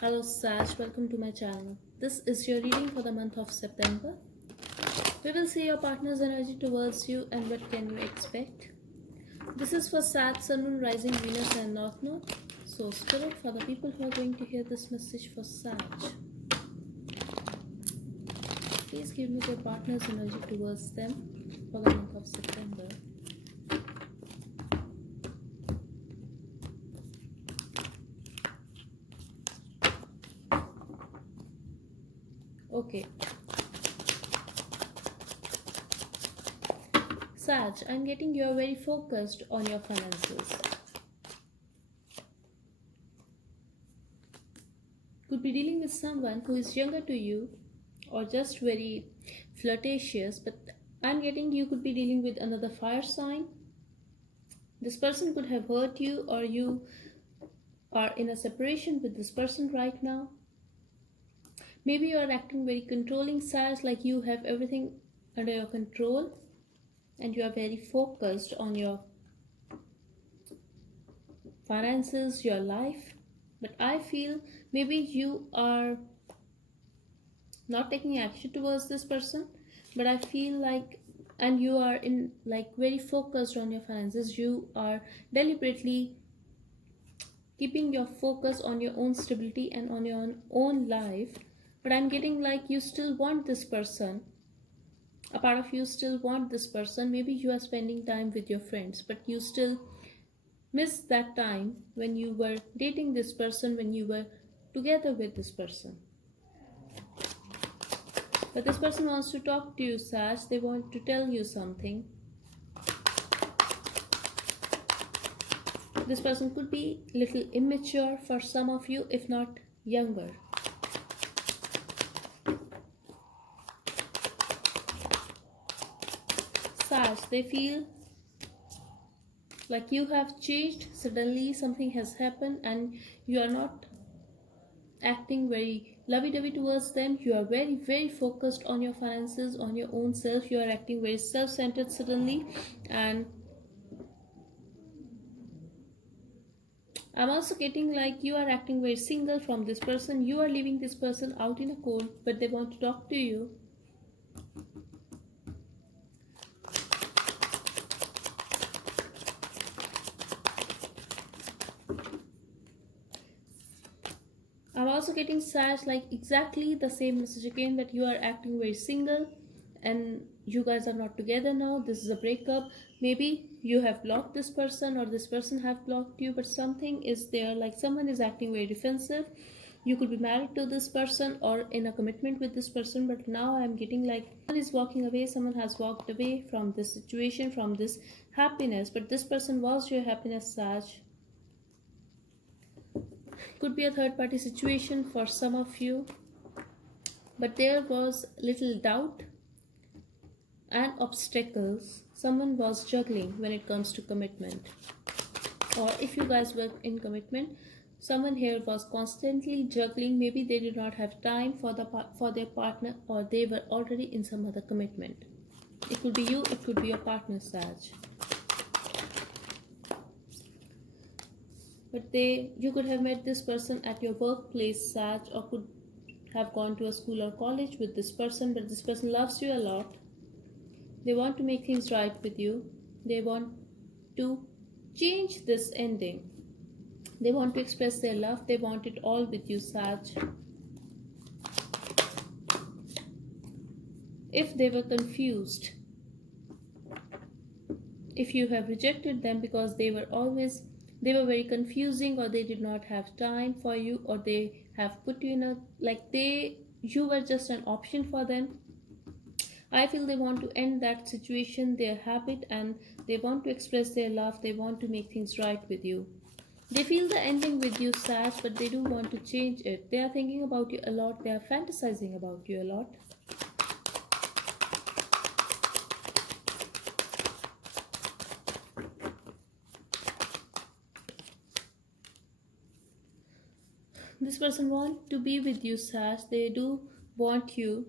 Hello Saj, welcome to my channel. This is your reading for the month of September. We will see your partner's energy towards you and what can you expect. This is for Sag, Sun, Moon, Rising, Venus and North Node. So Spirit, for the people who are going to hear this message for Sag, please give me your partner's energy towards them for the month of September. Okay. Sag, I'm getting you are very focused on your finances. Could be dealing with someone who is younger to you or just very flirtatious, but I'm getting you could be dealing with another fire sign. This person could have hurt you, or you are in a separation with this person right now. Maybe you are acting very controlling, Sag, like you have everything under your control and you are very focused on your finances, your life. But I feel maybe you are not taking action towards this person, but I feel like, and you are in like very focused on your finances, you are deliberately keeping your focus on your own stability and on your own life. But I'm getting like you still want this person, a part of you still want this person. Maybe you are spending time with your friends, but you still miss that time when you were dating this person, when you were together with this person. But this person wants to talk to you, Sag. They want to tell you something. This person could be a little immature for some of you, if not younger. Sag, they feel like you have changed. Suddenly something has happened and you are not acting very lovey-dovey towards them. You are very, very focused on your finances, on your own self. You are acting very self-centered suddenly. And I'm also getting like you are acting very single from this person. You are leaving this person out in a cold, but they want to talk to you. I'm also getting Sag like exactly the same message again, that you are acting very single and you guys are not together now. This is a breakup. Maybe you have blocked this person or this person have blocked you, but something is there, like someone is acting very defensive. You could be married to this person or in a commitment with this person, but now I'm getting like someone is walking away, someone has walked away from this situation, from this happiness, but this person was your happiness, Sag. Could be a third party situation for some of you, but there was little doubt and obstacles someone was juggling when it comes to commitment. Or if you guys were in commitment, someone here was constantly juggling. Maybe they did not have time for their partner, or they were already in some other commitment. It could be you, it could be your partner, Sag. But you could have met this person at your workplace, Sag, or could have gone to a school or college with this person, but this person loves you a lot. They want to make things right with you. They want to change this ending. They want to express their love. They want it all with you, Sag. If they were confused, if you have rejected them because they were very confusing, or they did not have time for you, or they have put you in a you were just an option for them, I feel they want to end that situation, their habit, and they want to express their love. They want to make things right with you. They feel the ending with you, Sag, but they do want to change it. They are thinking about you a lot. They are fantasizing about you a lot. This person wants to be with you, Sag. They do want you.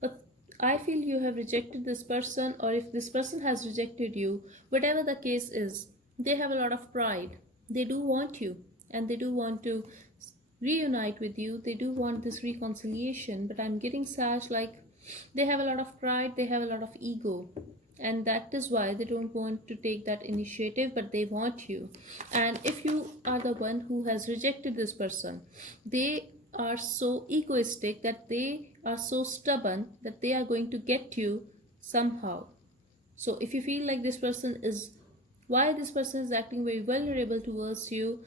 But I feel you have rejected this person, or if this person has rejected you, whatever the case is, they have a lot of pride. They do want you, and they do want to reunite with you, they do want this reconciliation, but I'm getting such like they have a lot of pride, they have a lot of ego, and that is why they don't want to take that initiative, but they want you. And if you are the one who has rejected this person, they are so egoistic that they are so stubborn that they are going to get you somehow. So if you feel like this person is, why this person is acting very vulnerable towards you,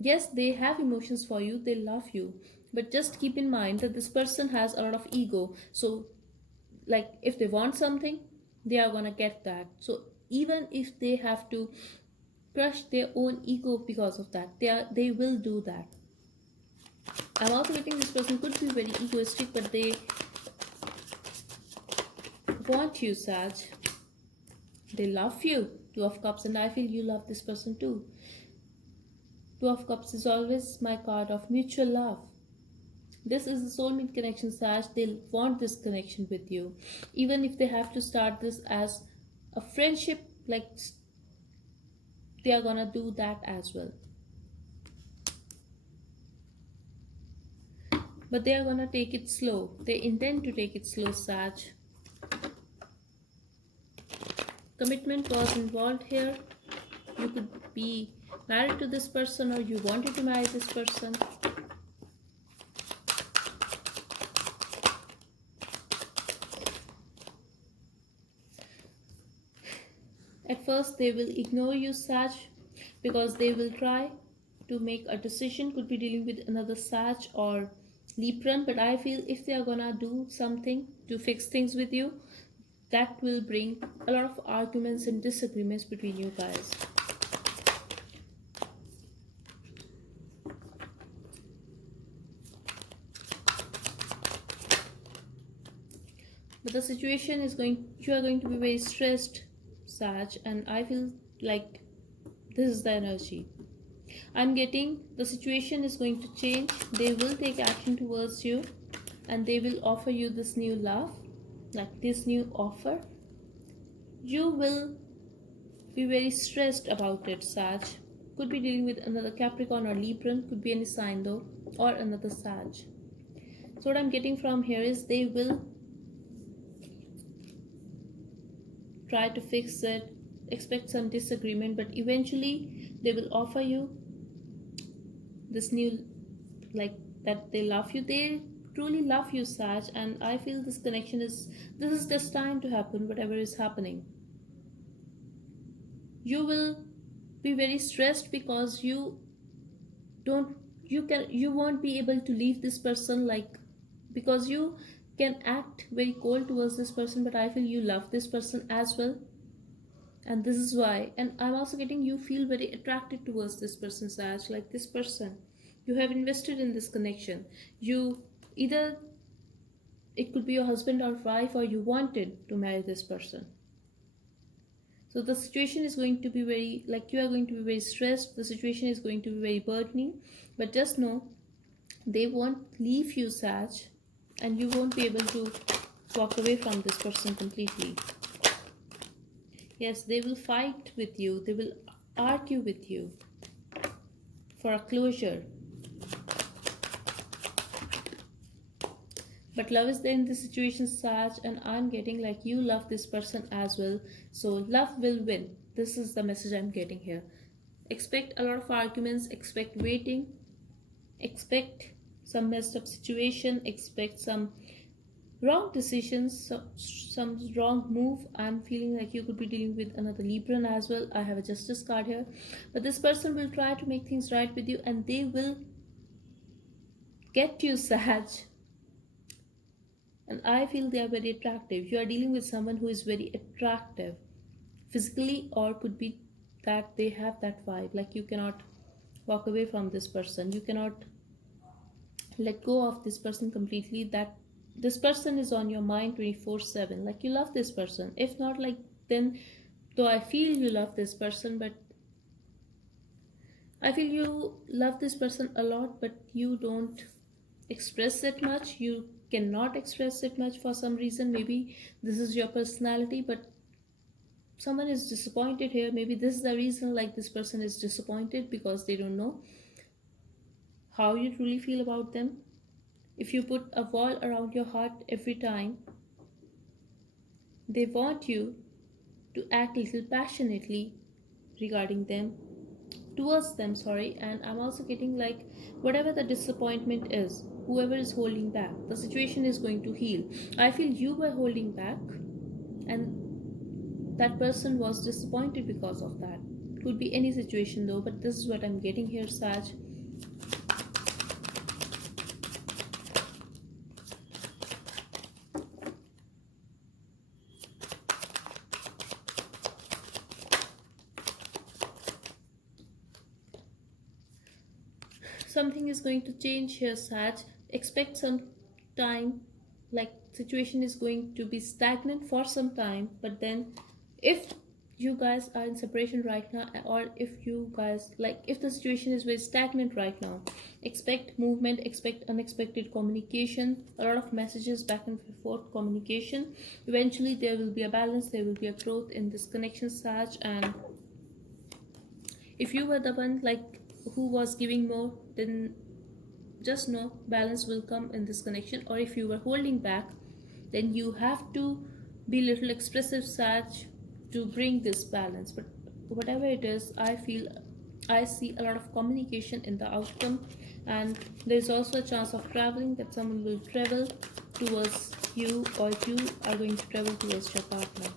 yes, they have emotions for you, they love you, but just keep in mind that this person has a lot of ego. So like if they want something, they are gonna get that. So even if they have to crush their own ego because of that, they will do that. I'm also getting this person could be very egoistic, but they want you, Sag. They love you. Two of Cups, and I feel you love this person too. Two of Cups is always my card of mutual love. This is a soulmate connection, Saj. They'll want this connection with you. Even if they have to start this as a friendship, like they are gonna do that as well. But they are gonna take it slow. They intend to take it slow, Saj. Commitment was involved here. You could be married to this person or you wanted to marry this person. At first, they will ignore you, Sag, because they will try to make a decision. Could be dealing with another Sag or Libran, but I feel if they are gonna do something to fix things with you, that will bring a lot of arguments and disagreements between you guys. But the situation is you are going to be very stressed, Saj, and I feel like this is the energy. I'm getting the situation is going to change. They will take action towards you and they will offer you this new love, like this new offer. You will be very stressed about it, Sag. Could be dealing with another Capricorn or Libran, could be any sign though, or another Sag. So what I'm getting from here is they will try to fix it, expect some disagreement, but eventually they will offer you this new, like that they love you. They truly love you, Sag, and I feel this connection is, this is just time to happen, whatever is happening. You will be very stressed because you won't be able to leave this person, like because you can act very cold towards this person, but I feel you love this person as well, and this is why. And I'm also getting you feel very attracted towards this person, Sag. Like this person, you have invested in this connection. You either, it could be your husband or wife, or you wanted to marry this person. So the situation is going to be very, like you are going to be very stressed. The situation is going to be very burdening, but just know they won't leave you, Sag, and you won't be able to walk away from this person completely. Yes, they will fight with you, they will argue with you for a closure. But love is there in this situation, Sag, and I'm getting like you love this person as well. So love will win. This is the message I'm getting here. Expect a lot of arguments, expect waiting, expect some messed up situation, expect some wrong decisions, some wrong move. I'm feeling like you could be dealing with another Libran as well. I have a Justice card here, but this person will try to make things right with you and they will get you, Sag. And I feel they are very attractive. You are dealing with someone who is very attractive physically, or could be that they have that vibe, like you cannot walk away from this person, you cannot let go of this person completely, that this person is on your mind 24/7, like you love this person. If not, like then, though I feel you love this person, but I feel you love this person a lot, but you don't express it much. You cannot express it much for some reason. Maybe this is your personality, but someone is disappointed here. Maybe this is the reason, like this person is disappointed because they don't know how you truly feel about them. If you put a wall around your heart every time they want you to act a little passionately regarding them, towards them, sorry, and I'm also getting like whatever the disappointment is, whoever is holding back, the situation is going to heal. I feel you were holding back, and that person was disappointed because of that. Could be any situation though, but this is what I'm getting here, Sag. Something is going to change here, Sag. Expect some time, like situation is going to be stagnant for some time, but then if you guys are in separation right now, or if you guys like, if the situation is very stagnant right now, expect movement, expect unexpected communication, a lot of messages back and forth communication. Eventually there will be a balance, there will be a growth in this connection, Sag. And if you were the one like who was giving more, then just know balance will come in this connection. Or if you were holding back, then you have to be little expressive, such to bring this balance. But whatever it is, I feel I see a lot of communication in the outcome, and there's also a chance of traveling, that someone will travel towards you, or you are going to travel towards your partner.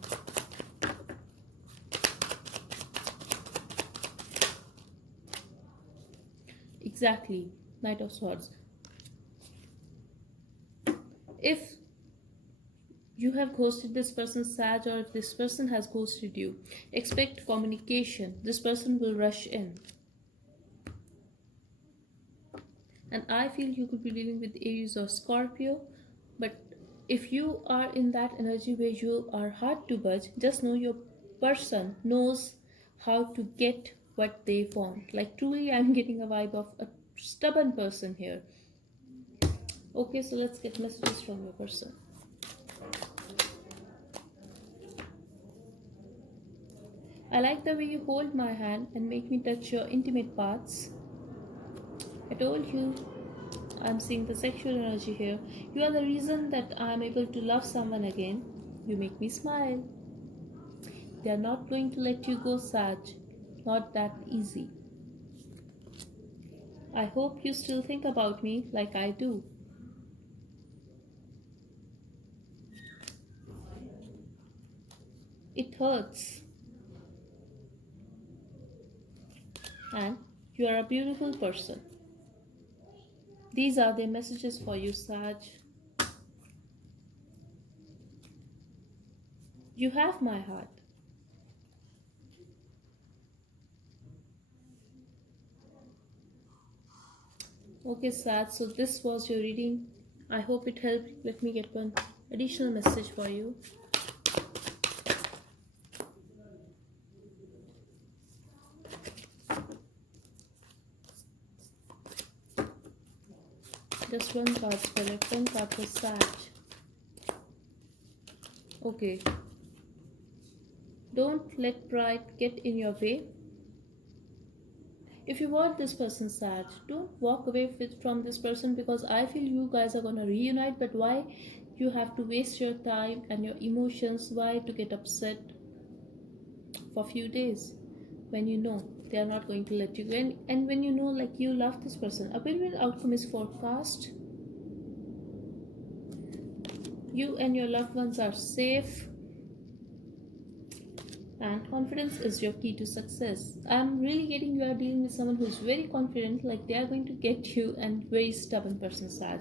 Exactly, Knight of Swords. If you have ghosted this person, Sag, or if this person has ghosted you, expect communication. This person will rush in. And I feel you could be dealing with Aries or Scorpio, but if you are in that energy where you are hard to budge, just know your person knows how to get what they want. Like truly, I'm getting a vibe of a stubborn person here. Okay, so let's get messages from your person. I like the way you hold my hand and make me touch your intimate parts. I told you, I'm seeing the sexual energy here. You are the reason that I'm able to love someone again. You make me smile. They are not going to let you go, Sag. Not that easy. I hope you still think about me like I do. It hurts. And you are a beautiful person. These are the messages for you, Sag. You have my heart. Okay, Sag, so this was your reading. I hope it helped. Let me get one additional message for you. Just one card, Spirit, one card for Sag. Okay. Don't let pride get in your way. If you want this person, Sag, don't walk away from this person, because I feel you guys are gonna reunite. But why you have to waste your time and your emotions? Why to get upset for a few days when you know they are not going to let you go? And when you know like you love this person, a win-win outcome is forecast. You and your loved ones are safe, and confidence is your key to success. I'm really getting you are dealing with someone who is very confident, like they are going to get you, and very stubborn person, Sag.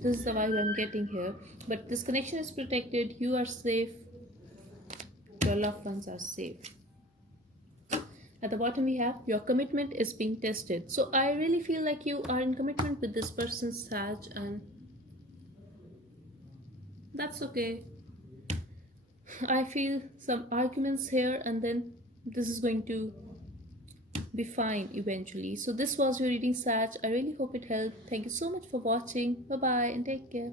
This is the vibe I'm getting here. But this connection is protected, you are safe, your loved ones are safe. At the bottom we have your commitment is being tested. So I really feel like you are in commitment with this person, Sag, and that's okay. I feel some arguments here, and then this is going to be fine eventually. So this was your reading, Sag. I really hope it helped. Thank you so much for watching. Bye bye and take care.